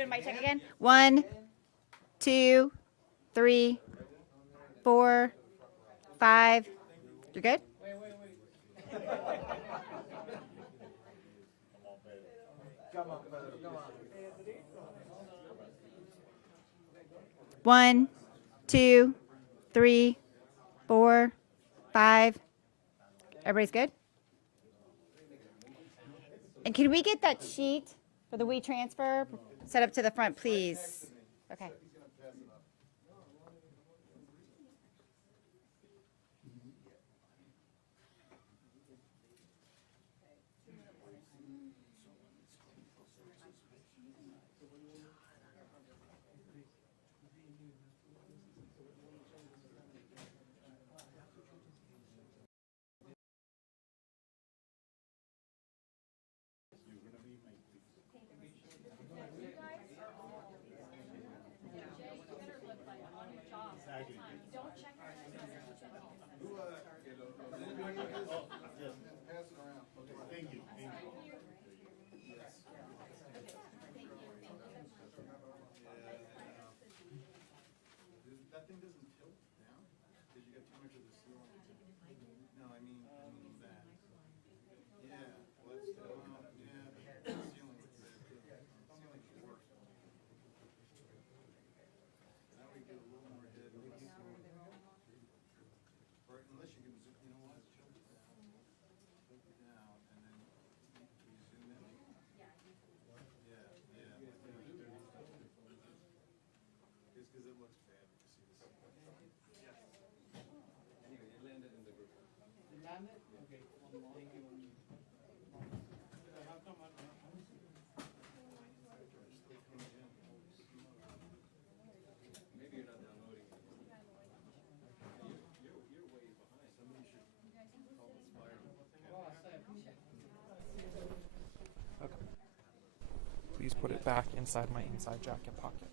doing mic check again? 1, 2, 3, 4, 5. You're good? Come on, brother. Come on. 1, 2, 3, 4, 5. Everybody's good? And can we get that sheet for the WeTransfer set up to the front, please? Okay. That thing doesn't tilt down because you got too much of the ceiling. No, I mean that. Yeah, well, it's still yeah, but the ceiling looks bad too. Ceiling's worse. Now we get a little more head on the ceiling. Or unless you can zoom, you know what? Tilt it down, and then we zoom in. Yeah. Just because it looks bad when you see the ceiling. Anyway, it landed in the group. You landed? Okay. Thank you. Maybe you're not downloading it. You're way behind. Somebody should call this fire. Okay. Please put it back inside my inside jacket pocket.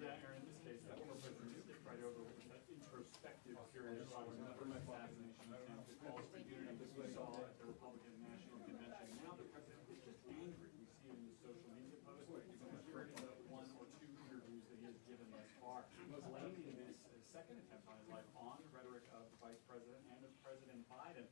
Yeah, Aaron, in this case, that former president skipped right over what was that introspective period following the assassination attempt. It calls for unity, as we saw at the Republican National Convention. Now the president is just angry. We see it in his social media posts. He's referring to the 1 or 2 interviews that he has given thus far. Blaming this second attempt on his life on the rhetoric of the vice president and of President Biden.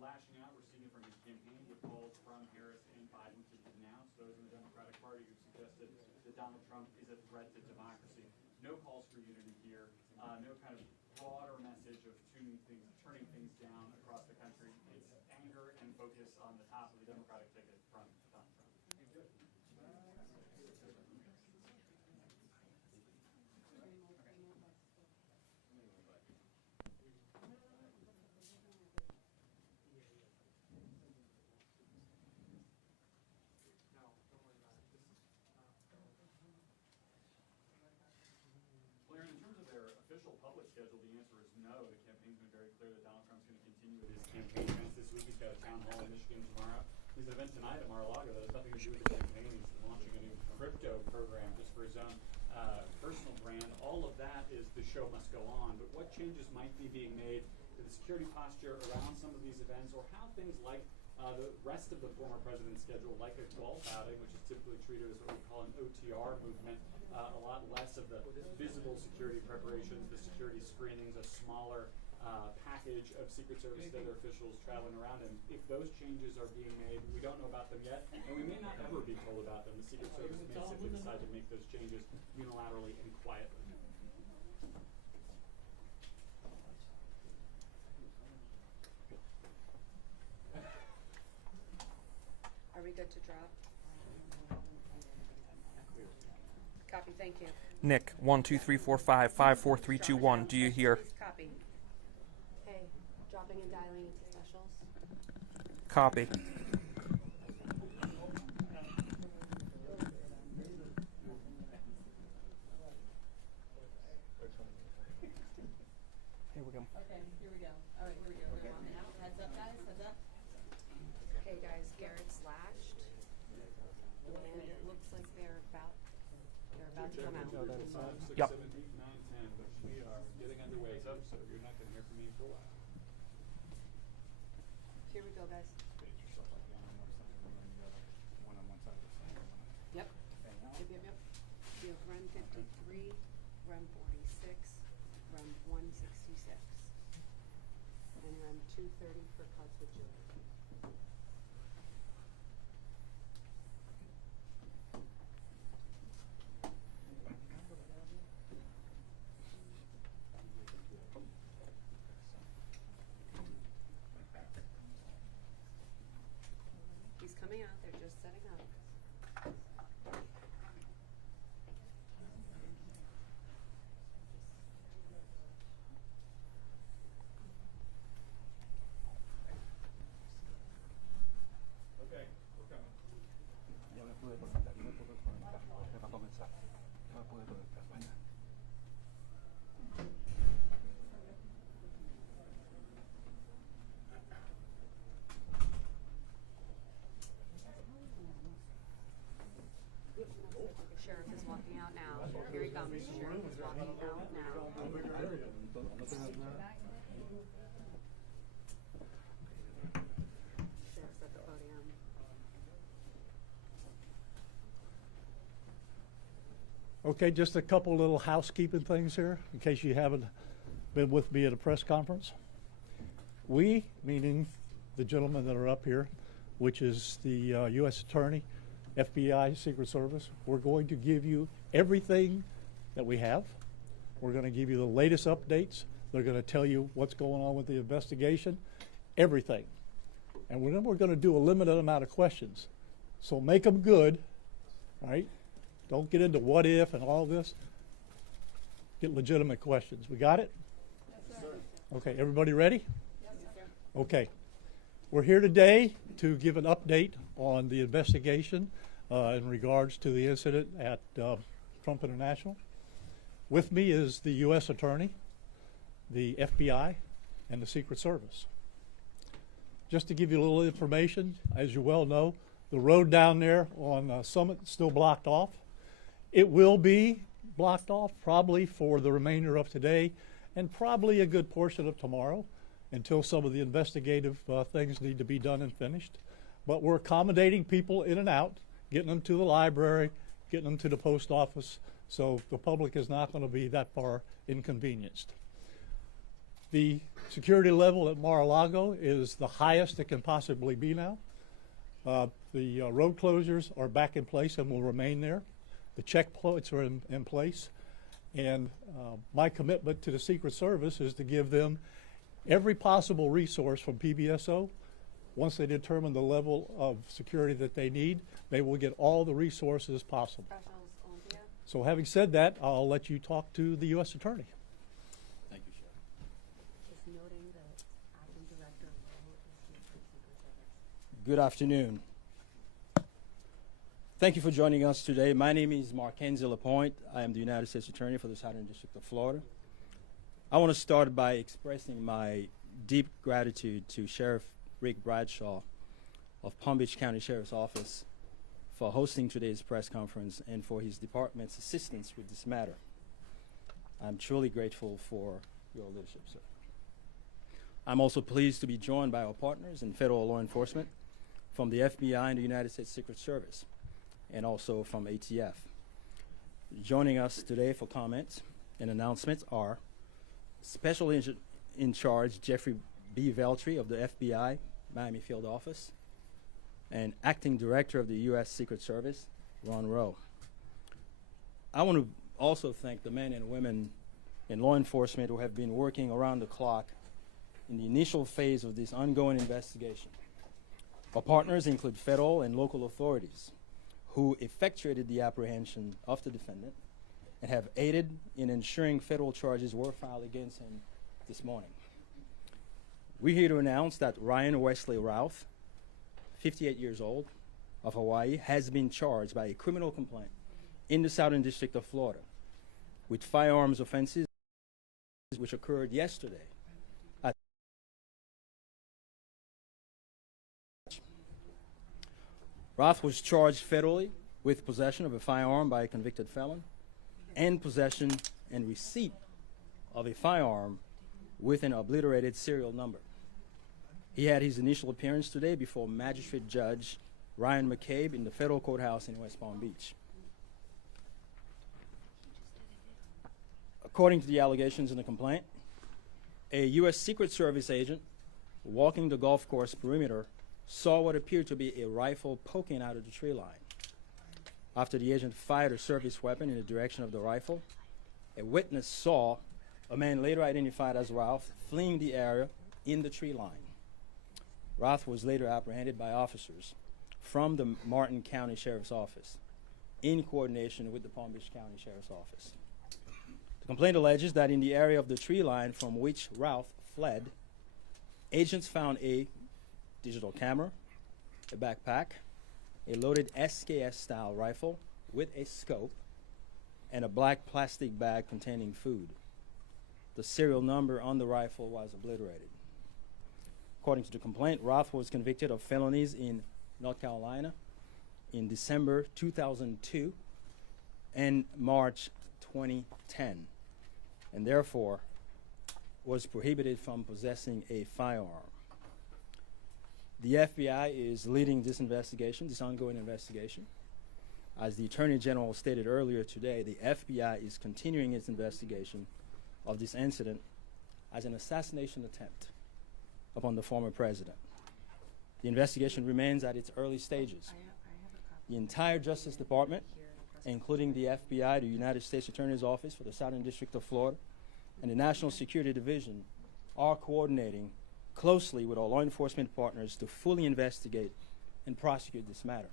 Lashing out, we're seeing it from his campaign with calls from Harris and Biden to denounce those in the Democratic Party who suggested that Donald Trump is a threat to democracy. No calls for unity here, no kind of broader message of turning things down across the country. It's anger and focus on the top of the Democratic ticket from Donald Trump. schedule, the answer is no. The campaign's been very clear that Donald Trump's going to continue with his campaign events this week. He's got a town hall in Michigan tomorrow. He's an event tonight at Mar-a-Lago that has nothing to do with the campaign. He's launching a new crypto program just for his own personal brand. All of that is the show must go on. But what changes might be being made to the security posture around some of these events, or how things like the rest of the former president's schedule, like a golf outing, which is typically treated as what we call an OTR movement, a lot less of the visible security preparations, the security screenings, a smaller package of Secret Service and other officials traveling around. And if those changes are being made, we don't know about them yet, and we may not ever be told about them. The Secret Service may simply decide to make those changes unilaterally and quietly. Are we good to drop? Copy, thank you. Nick, 1 2 3 4 5 5 4 3 2 1. Do you hear? Copy. Hey, dropping and dialing into specials. Copy. Here we go. Okay, here we go. All right, here we go. We're on now. Heads up, guys. Heads up. Okay, guys. Garrett's latched, and it looks like they're about to come out. 5, 6, Yep. 7, 8, 9, 10. But we are getting underway, so you're not going to hear from me for a while. Here we go, guys. Stage yourself like one on one side, and then the other one on one side of the same. Yep. Yep. You have run 53, run 46, run 166, and run 230 for cuts with Julie. He's coming out. They're just setting up. Okay, we're coming. Ya me pude conectar, ya me pude conectar. Ya va a comenzar. Ya me pude conectar. Vaya. Sheriff is walking out now. Here he comes. Sheriff is walking out now. Sheriff's at the podium. Okay, just a couple little housekeeping things here, in case you haven't been with me at a press conference. We, meaning the gentlemen that are up here, which is the U.S. Attorney, FBI, Secret Service, we're going to give you everything that we have. We're going to give you the latest updates. They're going to tell you what's going on with the investigation, everything. And we're going to do a limited amount of questions. So make them good, right? Don't get into what if and all this. Get legitimate questions. We got it? Yes, sir. Okay, everybody ready? Yes, sir. Okay. We're here today to give an update on the investigation in regards to the incident at Trump International. With me is the U.S. Attorney, the FBI, and the Secret Service. Just to give you a little information, as you well know, the road down there on Summit is still blocked off. It will be blocked off probably for the remainder of today and probably a good portion of tomorrow until some of the investigative things need to be done and finished. But we're accommodating people in and out, getting them to the library, getting them to the post office, so the public is not going to be that far inconvenienced. The security level at Mar-a-Lago is the highest it can possibly be now. The road closures are back in place and will remain there. The checkpoints are in place. And my commitment to the Secret Service is to give them every possible resource from PBSO. Once they determine the level of security that they need, they will get all the resources possible. Professionals, Olympia. So having said that, I'll let you talk to the U.S. Attorney. Thank you, Sheriff. Just noting that acting director role is here for Secret Service. Good afternoon. Thank you for joining us today. My name is Markenzie Lapointe. I am the United States Attorney for the Southern District of Florida. I want to start by expressing my deep gratitude to Sheriff Rick Bradshaw of Palm Beach County Sheriff's Office for hosting today's press conference and for his department's assistance with this matter. I'm truly grateful for your leadership, sir. I'm also pleased to be joined by our partners in federal law enforcement from the FBI and the United States Secret Service, and also from ATF. Joining us today for comments and announcements are Special Agent in Charge Jeffrey B. Veltri of the FBI Miami Field Office, and Acting Director of the U.S. Secret Service, Ron Rowe. I want to also thank the men and women in law enforcement who have been working around the clock in the initial phase of this ongoing investigation. Our partners include federal and local authorities who effectuated the apprehension of the defendant and have aided in ensuring federal charges were filed against him this morning. We're here to announce that Ryan Wesley Routh, 58 years old, of Hawaii, has been charged by a criminal complaint in the Southern District of Florida with firearms offenses which occurred yesterday. Routh was charged federally with possession of a firearm by a convicted felon and possession and receipt of a firearm with an obliterated serial number. He had his initial appearance today before Magistrate Judge Ryan McCabe in the federal courthouse in West Palm Beach. According to the allegations in the complaint, a U.S. Secret Service agent walking the golf course perimeter saw what appeared to be a rifle poking out of the tree line. After the agent fired a service weapon in the direction of the rifle, a witness saw a man later identified as Ralph fleeing the area in the tree line. Ralph was later apprehended by officers from the Martin County Sheriff's Office in coordination with the Palm Beach County Sheriff's Office. The complaint alleges that in the area of the tree line from which Ralph fled, agents found a digital camera, a backpack, a loaded SKS-style rifle with a scope, and a black plastic bag containing food. The serial number on the rifle was obliterated. According to the complaint, Roth was convicted of felonies in North Carolina in December 2002 and March 2010, and therefore was prohibited from possessing a firearm. The FBI is leading this investigation, this ongoing investigation. As the Attorney General stated earlier today, the FBI is continuing its investigation of this incident as an assassination attempt upon the former president. The investigation remains at its early stages. The entire Justice Department, including the FBI, the United States Attorney's Office for the Southern District of Florida, and the National Security Division are coordinating closely with our law enforcement partners to fully investigate and prosecute this matter.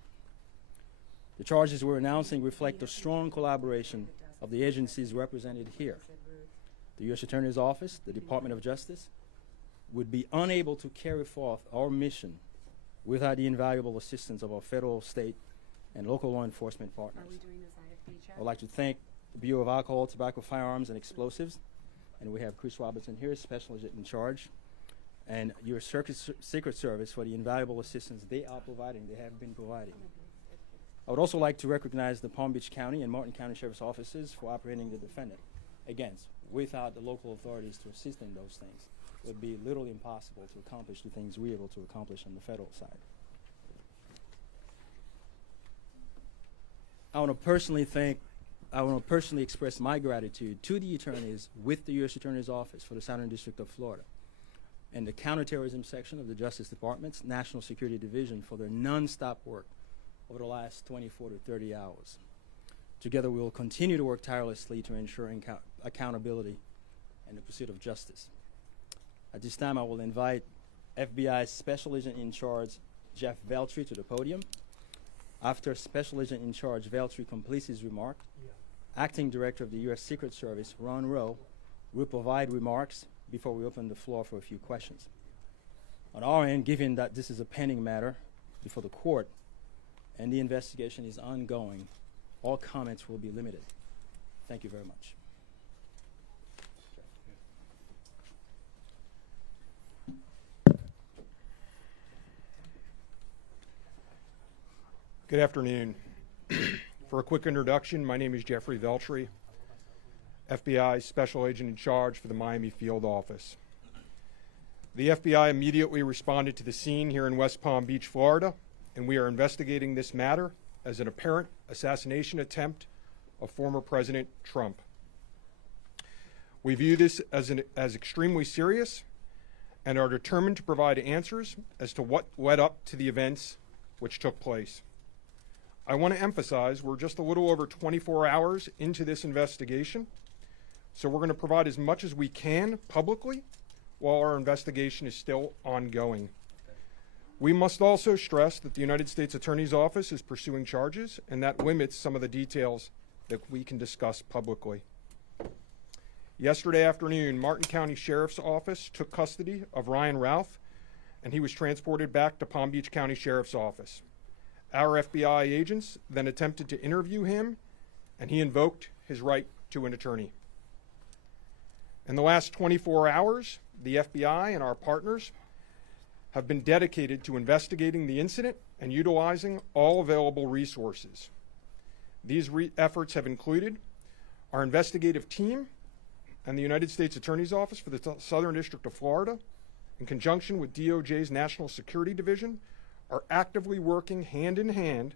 The charges we're announcing reflect the strong collaboration of the agencies represented here. The U.S. Attorney's Office, the Department of Justice, would be unable to carry forth our mission without the invaluable assistance of our federal, state, and local law enforcement partners. Are we doing this IFB check? I'd like to thank the Bureau of Alcohol, Tobacco, Firearms, and Explosives, and we have Chris Robertson here, Special Agent in Charge, and your Secret Service for the invaluable assistance they are providing, they have been providing. I would also like to recognize the Palm Beach County and Martin County Sheriff's Offices for apprehending the defendant. Again, without the local authorities to assist in those things, it would be literally impossible to accomplish the things we're able to accomplish on the federal side. I want to personally express my gratitude to the attorneys with the U.S. Attorney's Office for the Southern District of Florida and the Counterterrorism Section of the Justice Department's National Security Division for their non-stop work over the last 24 to 30 hours. Together, we will continue to work tirelessly to ensure accountability and the pursuit of justice. At this time, I will invite FBI Special Agent in Charge Jeff Veltri to the podium. After Special Agent in Charge Veltri completes his remark, Acting Director of the U.S. Secret Service, Ron Rowe, will provide remarks before we open the floor for a few questions. On our end, given that this is a pending matter before the court and the investigation is ongoing, all comments will be limited. Thank you very much. Good afternoon. For a quick introduction, my name is Jeffrey Veltri, FBI Special Agent in charge for the Miami Field Office. The FBI immediately responded to the scene here in West Palm Beach, Florida, and we are investigating this matter as an apparent assassination attempt of former President Trump. We view this as extremely serious and are determined to provide answers as to what led up to the events which took place. I want to emphasize we're just a little over 24 hours into this investigation, so we're going to provide as much as we can publicly while our investigation is still ongoing. We must also stress that the United States Attorney's Office is pursuing charges, and that limits some of the details that we can discuss publicly. Yesterday afternoon, Martin County Sheriff's Office took custody of Ryan Ralph, and he was transported back to Palm Beach County Sheriff's Office. Our FBI agents then attempted to interview him, and he invoked his right to an attorney. In the last 24 hours, the FBI and our partners have been dedicated to investigating the incident and utilizing all available resources. These efforts have included our investigative team and the United States Attorney's Office for the Southern District of Florida, in conjunction with DOJ's National Security Division, are actively working hand in hand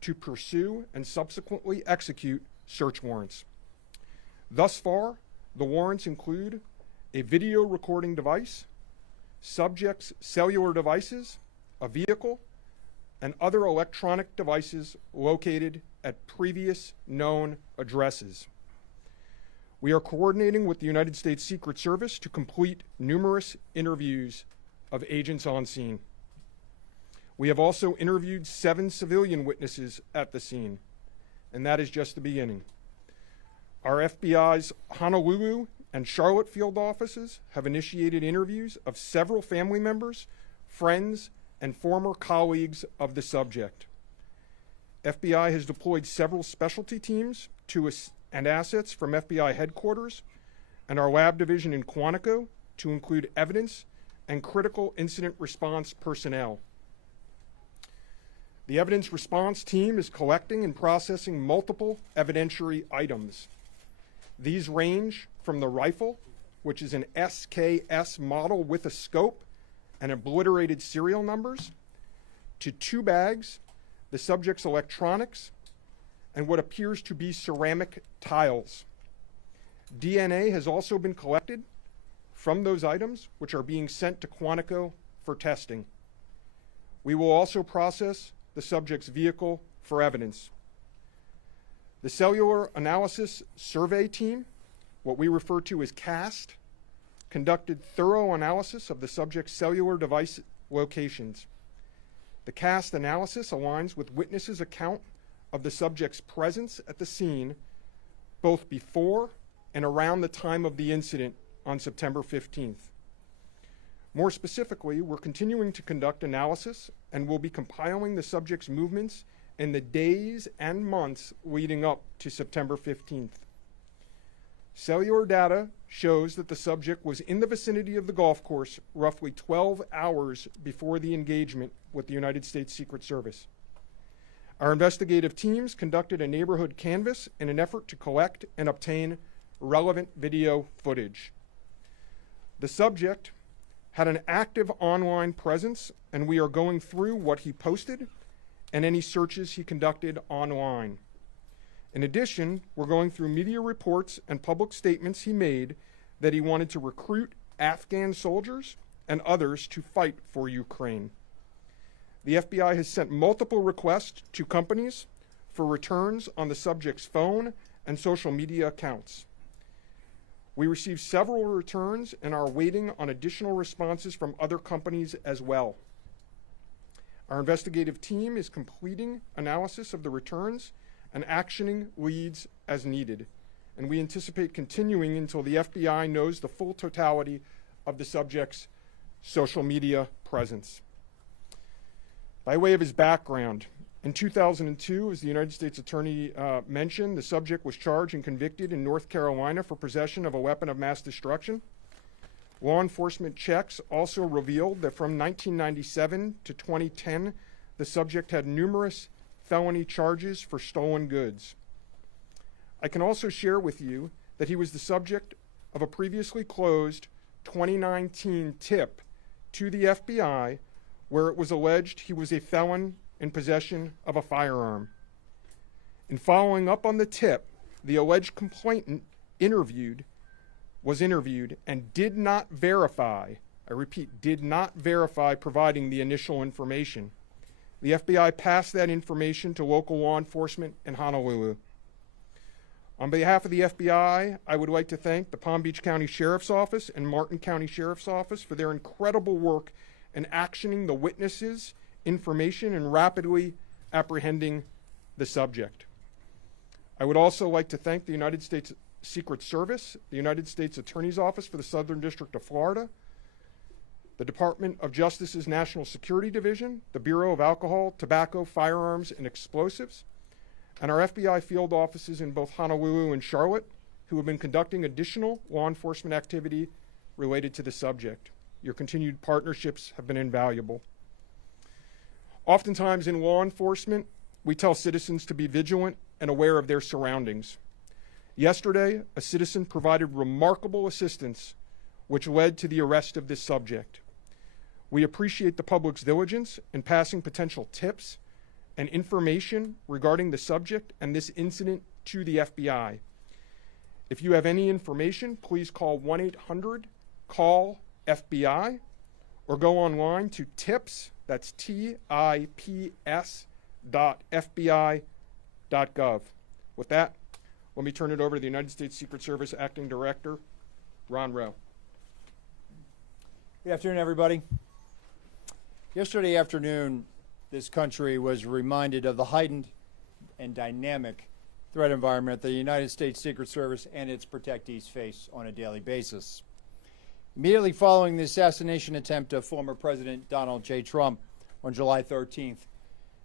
to pursue and subsequently execute search warrants. Thus far, the warrants include a video recording device, subjects' cellular devices, a vehicle, and other electronic devices located at previous known addresses. We are coordinating with the United States Secret Service to complete numerous interviews of agents on scene. We have also interviewed 7 civilian witnesses at the scene, and that is just the beginning. Our FBI's Honolulu and Charlotte field offices have initiated interviews of several family members, friends, and former colleagues of the subject. FBI has deployed several specialty teams and assets from FBI headquarters and our lab division in Quantico to include evidence and critical incident response personnel. The evidence response team is collecting and processing multiple evidentiary items. These range from the rifle, which is an SKS model with a scope and obliterated serial numbers, to 2 bags, the subject's electronics, and what appears to be ceramic tiles. DNA has also been collected from those items, which are being sent to Quantico for testing. We will also process the subject's vehicle for evidence. The Cellular Analysis Survey Team, what we refer to as CAST, conducted thorough analysis of the subject's cellular device locations. The CAST analysis aligns with witnesses' account of the subject's presence at the scene both before and around the time of the incident on September 15th. More specifically, we're continuing to conduct analysis and will be compiling the subject's movements in the days and months leading up to September 15th. Cellular data shows that the subject was in the vicinity of the golf course roughly 12 hours before the engagement with the United States Secret Service. Our investigative teams conducted a neighborhood canvass in an effort to collect and obtain relevant video footage. The subject had an active online presence, and we are going through what he posted and any searches he conducted online. In addition, we're going through media reports and public statements he made that he wanted to recruit Afghan soldiers and others to fight for Ukraine. The FBI has sent multiple requests to companies for returns on the subject's phone and social media accounts. We received several returns and are waiting on additional responses from other companies as well. Our investigative team is completing analysis of the returns and actioning leads as needed, and we anticipate continuing until the FBI knows the full totality of the subject's social media presence. By way of his background, in 2002, as the United States Attorney mentioned, the subject was charged and convicted in North Carolina for possession of a weapon of mass destruction. Law enforcement checks also revealed that from 1997 to 2010, the subject had numerous felony charges for stolen goods. I can also share with you that he was the subject of a previously closed 2019 tip to the FBI where it was alleged he was a felon in possession of a firearm. In following up on the tip, the alleged complainant was interviewed and did not verify, I repeat, did not verify providing the initial information. The FBI passed that information to local law enforcement in Honolulu. On behalf of the FBI, I would like to thank the Palm Beach County Sheriff's Office and Martin County Sheriff's Office for their incredible work in actioning the witnesses' information and rapidly apprehending the subject. I would also like to thank the United States Secret Service, the United States Attorney's Office for the Southern District of Florida, the Department of Justice's National Security Division, the Bureau of Alcohol, Tobacco, Firearms, and Explosives, and our FBI field offices in both Honolulu and Charlotte, who have been conducting additional law enforcement activity related to the subject. Your continued partnerships have been invaluable. Oftentimes in law enforcement, we tell citizens to be vigilant and aware of their surroundings. Yesterday, a citizen provided remarkable assistance, which led to the arrest of this subject. We appreciate the public's diligence in passing potential tips and information regarding the subject and this incident to the FBI. If you have any information, please call 1-800-CALL-FBI or go online to tips, that's tips.fbi.gov. With that, let me turn it over to the United States Secret Service Acting Director, Ron Rowe. Good afternoon, everybody. Yesterday afternoon, this country was reminded of the heightened and dynamic threat environment the United States Secret Service and its protectees face on a daily basis. Immediately following the assassination attempt of former President Donald J. Trump on July 13th,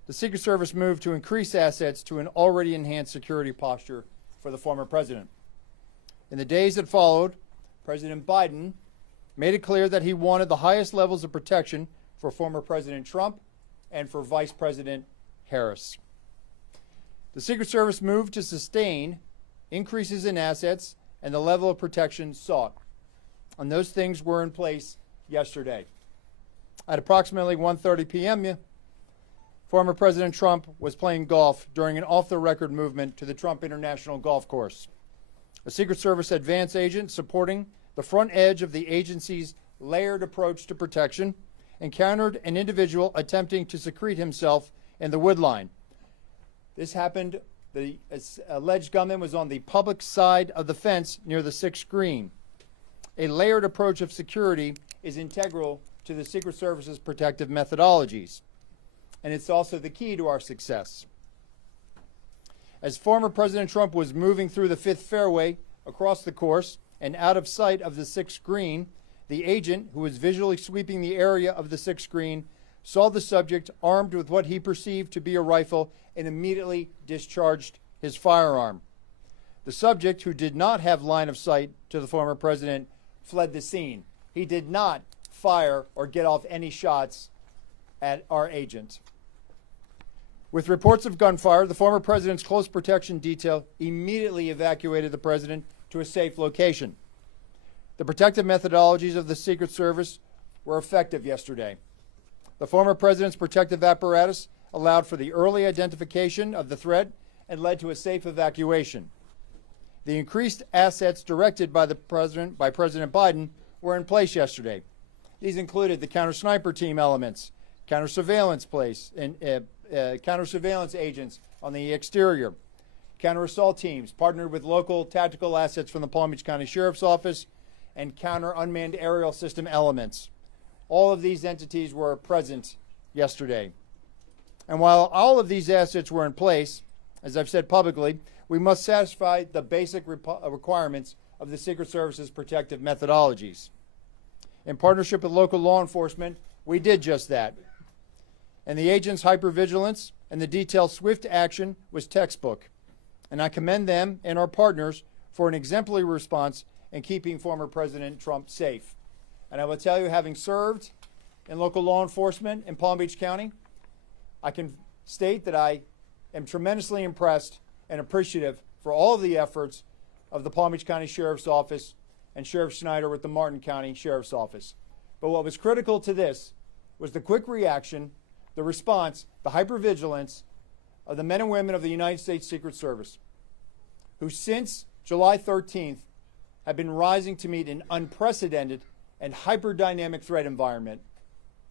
the Secret Service moved to increase assets to an already enhanced security posture for the former president. In the days that followed, President Biden made it clear that he wanted the highest levels of protection for former President Trump and for Vice President Harris. The Secret Service moved to sustain increases in assets and the level of protection sought. And those things were in place yesterday. At approximately 1:30 p.m., former President Trump was playing golf during an off-the-record movement to the Trump International Golf Course. A Secret Service advance agent supporting the front edge of the agency's layered approach to protection encountered an individual attempting to secrete himself in the woodline. This happened, the alleged gunman was on the public side of the fence near the 6th green. A layered approach of security is integral to the Secret Service's protective methodologies, and it's also the key to our success. As former President Trump was moving through the 5th fairway across the course and out of sight of the 6th green, the agent, who was visually sweeping the area of the 6th green, saw the subject armed with what he perceived to be a rifle and immediately discharged his firearm. The subject, who did not have line of sight to the former president, fled the scene. He did not fire or get off any shots at our agent. With reports of gunfire, the former president's close protection detail immediately evacuated the president to a safe location. The protective methodologies of the Secret Service were effective yesterday. The former president's protective apparatus allowed for the early identification of the threat and led to a safe evacuation. The increased assets directed by President Biden were in place yesterday. These included the counter-sniper team elements, counter-surveillance agents on the exterior, counter-assault teams partnered with local tactical assets from the Palm Beach County Sheriff's Office, and counter-unmanned aerial system elements. All of these entities were present yesterday. And while all of these assets were in place, as I've said publicly, we must satisfy the basic requirements of the Secret Service's protective methodologies. In partnership with local law enforcement, we did just that. And the agents' hypervigilance and the detailed swift action was textbook. And I commend them and our partners for an exemplary response in keeping former President Trump safe. And I will tell you, having served in local law enforcement in Palm Beach County, I can state that I am tremendously impressed and appreciative for all of the efforts of the Palm Beach County Sheriff's Office and Sheriff Schneider with the Martin County Sheriff's Office. But what was critical to this was the quick reaction, the response, the hypervigilance of the men and women of the United States Secret Service, who since July 13th have been rising to meet an unprecedented and hyper-dynamic threat environment.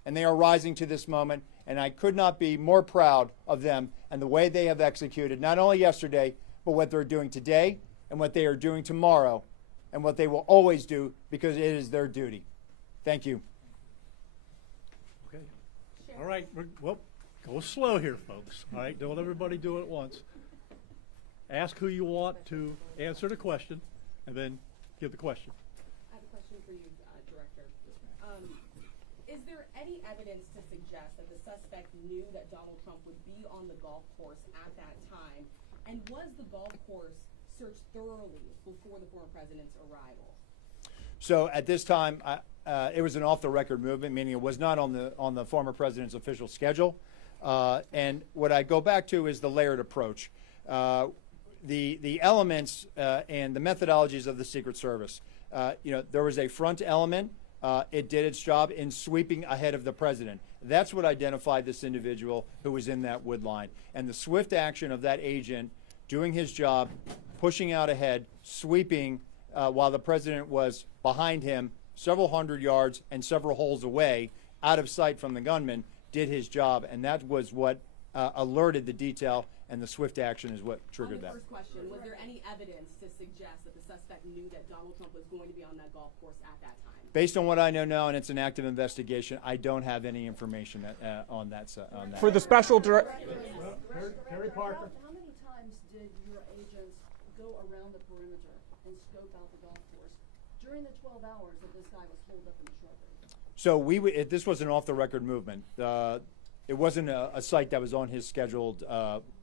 And they are rising to this moment, and I could not be more proud of them and the way they have executed, not only yesterday, but what they're doing today and what they are doing tomorrow and what they will always do because it is their duty. Thank you. Okay. All right. Well, go slow here, folks. All right. Don't everybody do it at once. Ask who you want to answer the question, and then give the question. I have a question for you, Director. Is there any evidence to suggest that the suspect knew that Donald Trump would be on the golf course at that time? And was the golf course searched thoroughly before the former president's arrival? So at this time, it was an off-the-record movement, meaning it was not on the former president's official schedule. And what I go back to is the layered approach. The elements and the methodologies of the Secret Service. There was a front element. It did its job in sweeping ahead of the president. That's what identified this individual who was in that wood line. And the swift action of that agent doing his job, pushing out ahead, sweeping while the president was behind him several hundred yards and several holes away, out of sight from the gunman, did his job. And that was what alerted the detail, and the swift action is what triggered that. First question, was there any evidence to suggest that the suspect knew that Donald Trump was going to be on that golf course at that time? Based on what I know now, and it's an active investigation, I don't have any information on that. For the special director. Terry Parker. How many times did your agents go around the perimeter and scope out the golf course during the 12 hours that this guy was holed up in the shrubbery? So this was an off-the-record movement. It wasn't a site that was on his scheduled.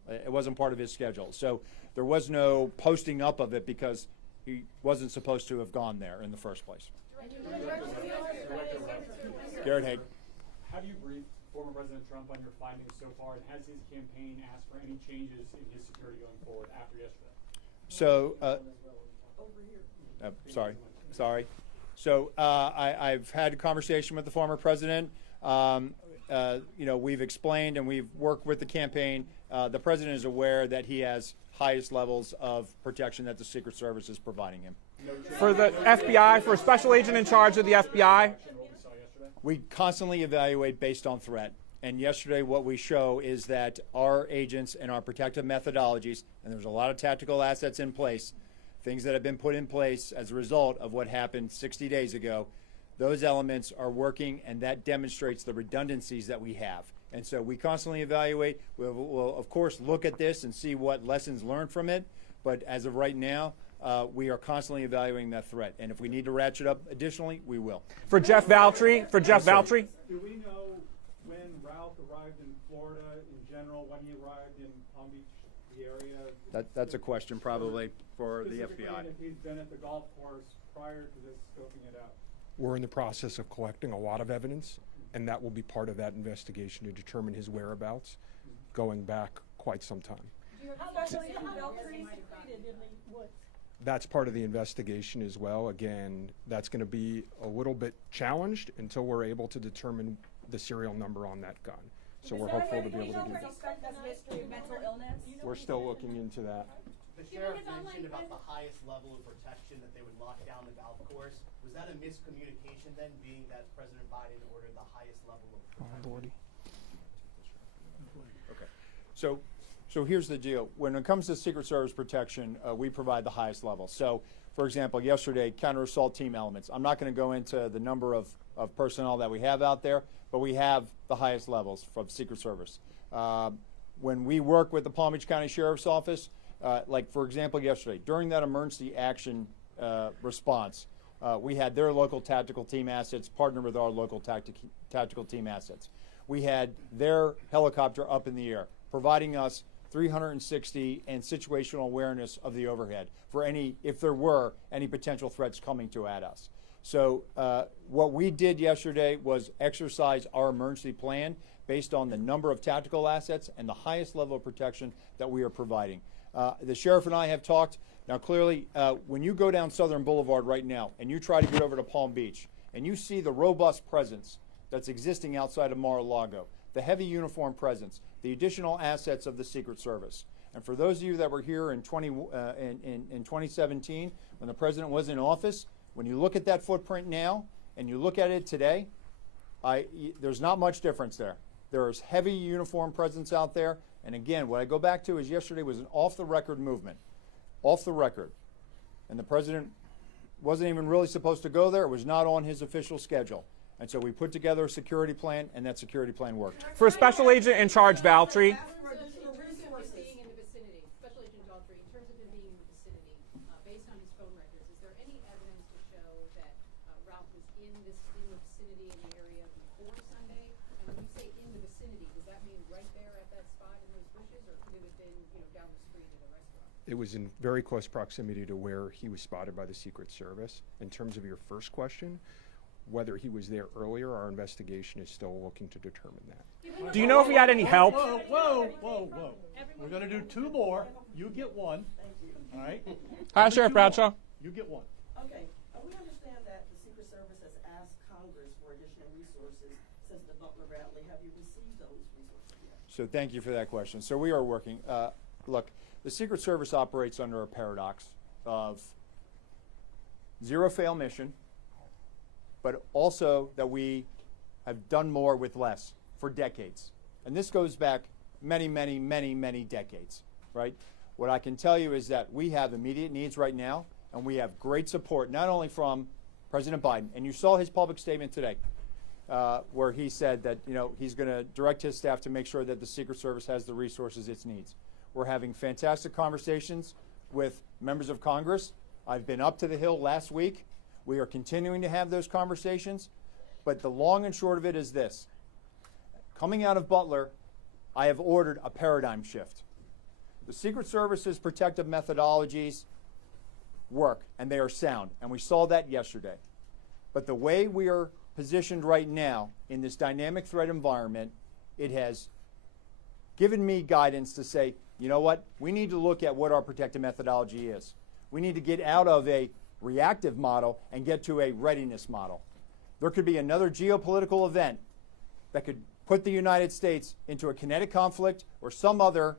It wasn't part of his schedule. So there was no posting up of it because he wasn't supposed to have gone there in the first place. Garrett Haig. Have you briefed former President Trump on your findings so far, and has his campaign asked for any changes in his security going forward after yesterday? So, sorry. So I've had a conversation with the former president. We've explained and we've worked with the campaign. The president is aware that he has highest levels of protection that the Secret Service is providing him. For the FBI, for a special agent in charge of the FBI? We constantly evaluate based on threat. And yesterday what we show is that our agents and our protective methodologies, and there's a lot of tactical assets in place, things that have been put in place as a result of what happened 60 days ago, those elements are working, and that demonstrates the redundancies that we have. And so we constantly evaluate. We'll of course, look at this and see what lessons learned from it. But as of right now, we are constantly evaluating that threat. And if we need to ratchet up additionally, we will. For Jeff Valtry? Do we know when Ralph arrived in Florida in general, when he arrived in Palm Beach, the area? That's a question probably for the FBI. If he's been at the golf course prior to this scoping it out. We're in the process of collecting a lot of evidence, and that will be part of that investigation to determine his whereabouts going back quite some time. That's part of the investigation as well. Again, that's going to be a little bit challenged until we're able to determine the serial number on that gun. So we're hopeful to be able to do that. We're still looking into that. The sheriff mentioned about the highest level of protection that they would lock down the golf course. Was that a miscommunication then, being that President Biden ordered the highest level of protection? Okay. So here's the deal. When it comes to Secret Service protection, we provide the highest level. So, for example, yesterday, counter-assault team elements. I'm not going to go into the number of personnel that we have out there, but we have the highest levels from Secret Service. When we work with the Palm Beach County Sheriff's Office, like, for example, yesterday, during that emergency action response, we had their local tactical team assets partner with our local tactical team assets. We had their helicopter up in the air, providing us 360 and situational awareness of the overhead for if there were any potential threats coming at us. So what we did yesterday was exercise our emergency plan based on the number of tactical assets and the highest level of protection that we are providing. The sheriff and I have talked. Now, clearly, when you go down Southern Boulevard right now and you try to get over to Palm Beach and you see the robust presence that's existing outside of Mar-a-Lago, the heavy uniform presence, the additional assets of the Secret Service. And for those of you that were here in 2017, when the president was in office, when you look at that footprint now and you look at it today, there's not much difference there. There is heavy uniform presence out there. And again, what I go back to is yesterday was an off-the-record movement. Off the record. And the president wasn't even really supposed to go there. It was not on his official schedule. And so we put together a security plan, and that security plan worked. For Special Agent in Charge Valtry, It was in very close proximity to where he was spotted by the Secret Service. In terms of your first question, whether he was there earlier, our investigation is still looking to determine that. do you know if he had any help? Whoa. We're going to do two more. You get one. All right? Hi, Sheriff Bradshaw. You get one. Okay. We understand that the Secret Service has asked Congress for additional resources since the Butler rally. Have you received those resources yet? So thank you for that question. So we are working. Look, the Secret Service operates under a paradox of zero fail mission, but also that we have done more with less for decades. And this goes back many decades, right? What I can tell you is that we have immediate needs right now, and we have great support, not only from President Biden, and you saw his public statement today, where he said that he's going to direct his staff to make sure that the Secret Service has the resources it needs. We're having fantastic conversations with members of Congress. I've been up to the Hill last week. We are continuing to have those conversations. But the long and short of it is this. Coming out of Butler, I have ordered a paradigm shift. The Secret Service's protective methodologies work, and they are sound. And we saw that yesterday. But the way we are positioned right now in this dynamic threat environment, it has given me guidance to say, you know what? We need to look at what our protective methodology is. We need to get out of a reactive model and get to a readiness model. There could be another geopolitical event that could put the United States into a kinetic conflict or some other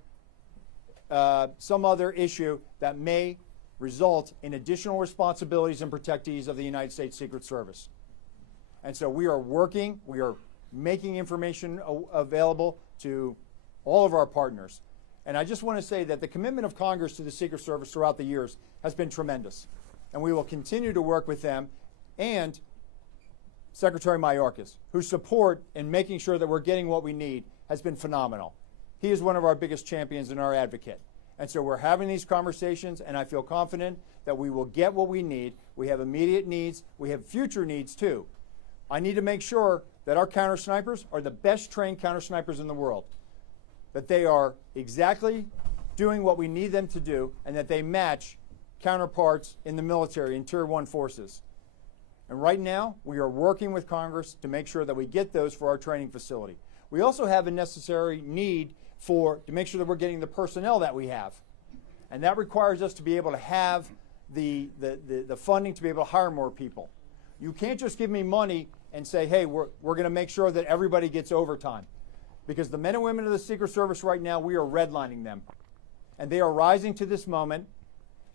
issue that may result in additional responsibilities and protectees of the United States Secret Service. And so we are working, we are making information available to all of our partners. And I just want to say that the commitment of Congress to the Secret Service throughout the years has been tremendous. And we will continue to work with them and Secretary Mayorkas, whose support in making sure that we're getting what we need has been phenomenal. He is one of our biggest champions and our advocate. And so we're having these conversations, and I feel confident that we will get what we need. We have immediate needs. We have future needs, too. I need to make sure that our counter snipers are the best trained counter snipers in the world, that they are exactly doing what we need them to do, and that they match counterparts in the military, in Tier 1 forces. And right now, we are working with Congress to make sure that we get those for our training facility. We also have a necessary need to make sure that we're getting the personnel that we have. And that requires us to be able to have the funding to be able to hire more people. You can't just give me money and say, hey, we're going to make sure that everybody gets overtime. Because the men and women of the Secret Service right now, we are redlining them. And they are rising to this moment,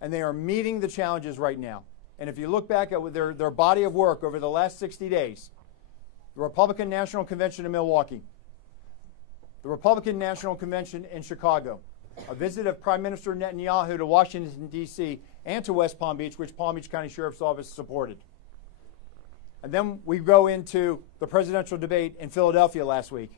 and they are meeting the challenges right now. And if you look back at their body of work over the last 60 days, the Republican National Convention in Milwaukee, the Republican National Convention in Chicago, a visit of Prime Minister Netanyahu to Washington, D.C., and to West Palm Beach, which Palm Beach County Sheriff's Office supported. And then we go into the presidential debate in Philadelphia last week.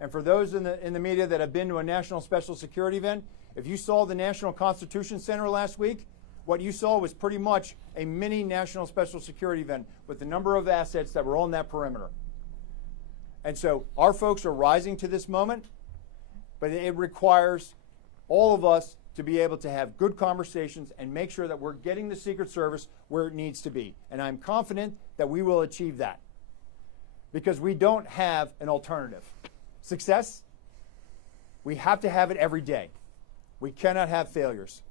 And for those in the media that have been to a national special security event, if you saw the National Constitution Center last week, what you saw was pretty much a mini national special security event with the number of assets that were on that perimeter. And so our folks are rising to this moment, but it requires all of us to be able to have good conversations and make sure that we're getting the Secret Service where it needs to be. And I'm confident that we will achieve that because we don't have an alternative. Success, we have to have it every day. We cannot have failures.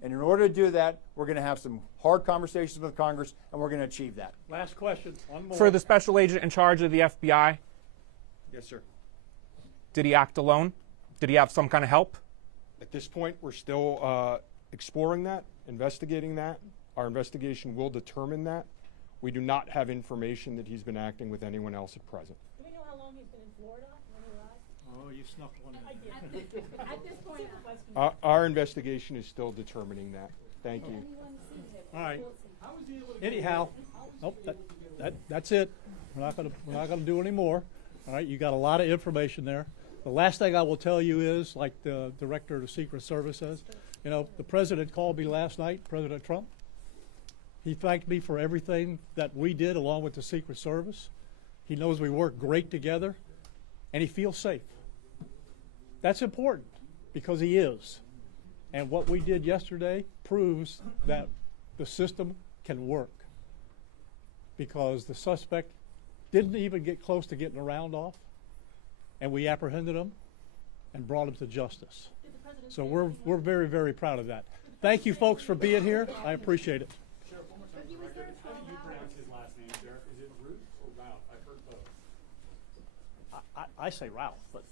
And in order to do that, we're going to have some hard conversations with Congress, and we're going to achieve that. Last question. One more. For the special agent in charge of the FBI, Yes, sir. did he act alone? Did he have some kind of help? At this point, we're still exploring that, investigating that. Our investigation will determine that. We do not have information that he's been acting with anyone else at present. Do we know how long he's been in Florida when he arrived? Oh, you snuck one in. I did. At this point, Our investigation is still determining that. Thank you. All right. Anyhow, nope, that's it. We're not gonna do any more. All right, you got a lot of information there. The last thing I will tell you is, like the director of the Secret Service says, you know, the president called me last night, President Trump. He thanked me for everything that we did along with the Secret Service. He knows we work great together, and he feels safe. That's important because he is. And what we did yesterday proves that the system can work because the suspect didn't even get close to getting a round off, and we apprehended him and brought him to justice. So we're very, very proud of that. Thank you, folks, for being here. I appreciate it. Sheriff, one more time. How do you pronounce his last name, Sheriff? Is it Ruth or Ralph? I've heard both. I say Ralph, but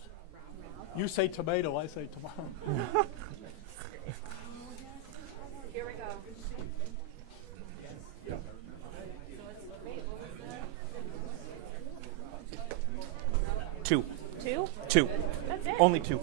you say tomato, I say tomato. Here we go. Two. Two? Two. That's it? Only two.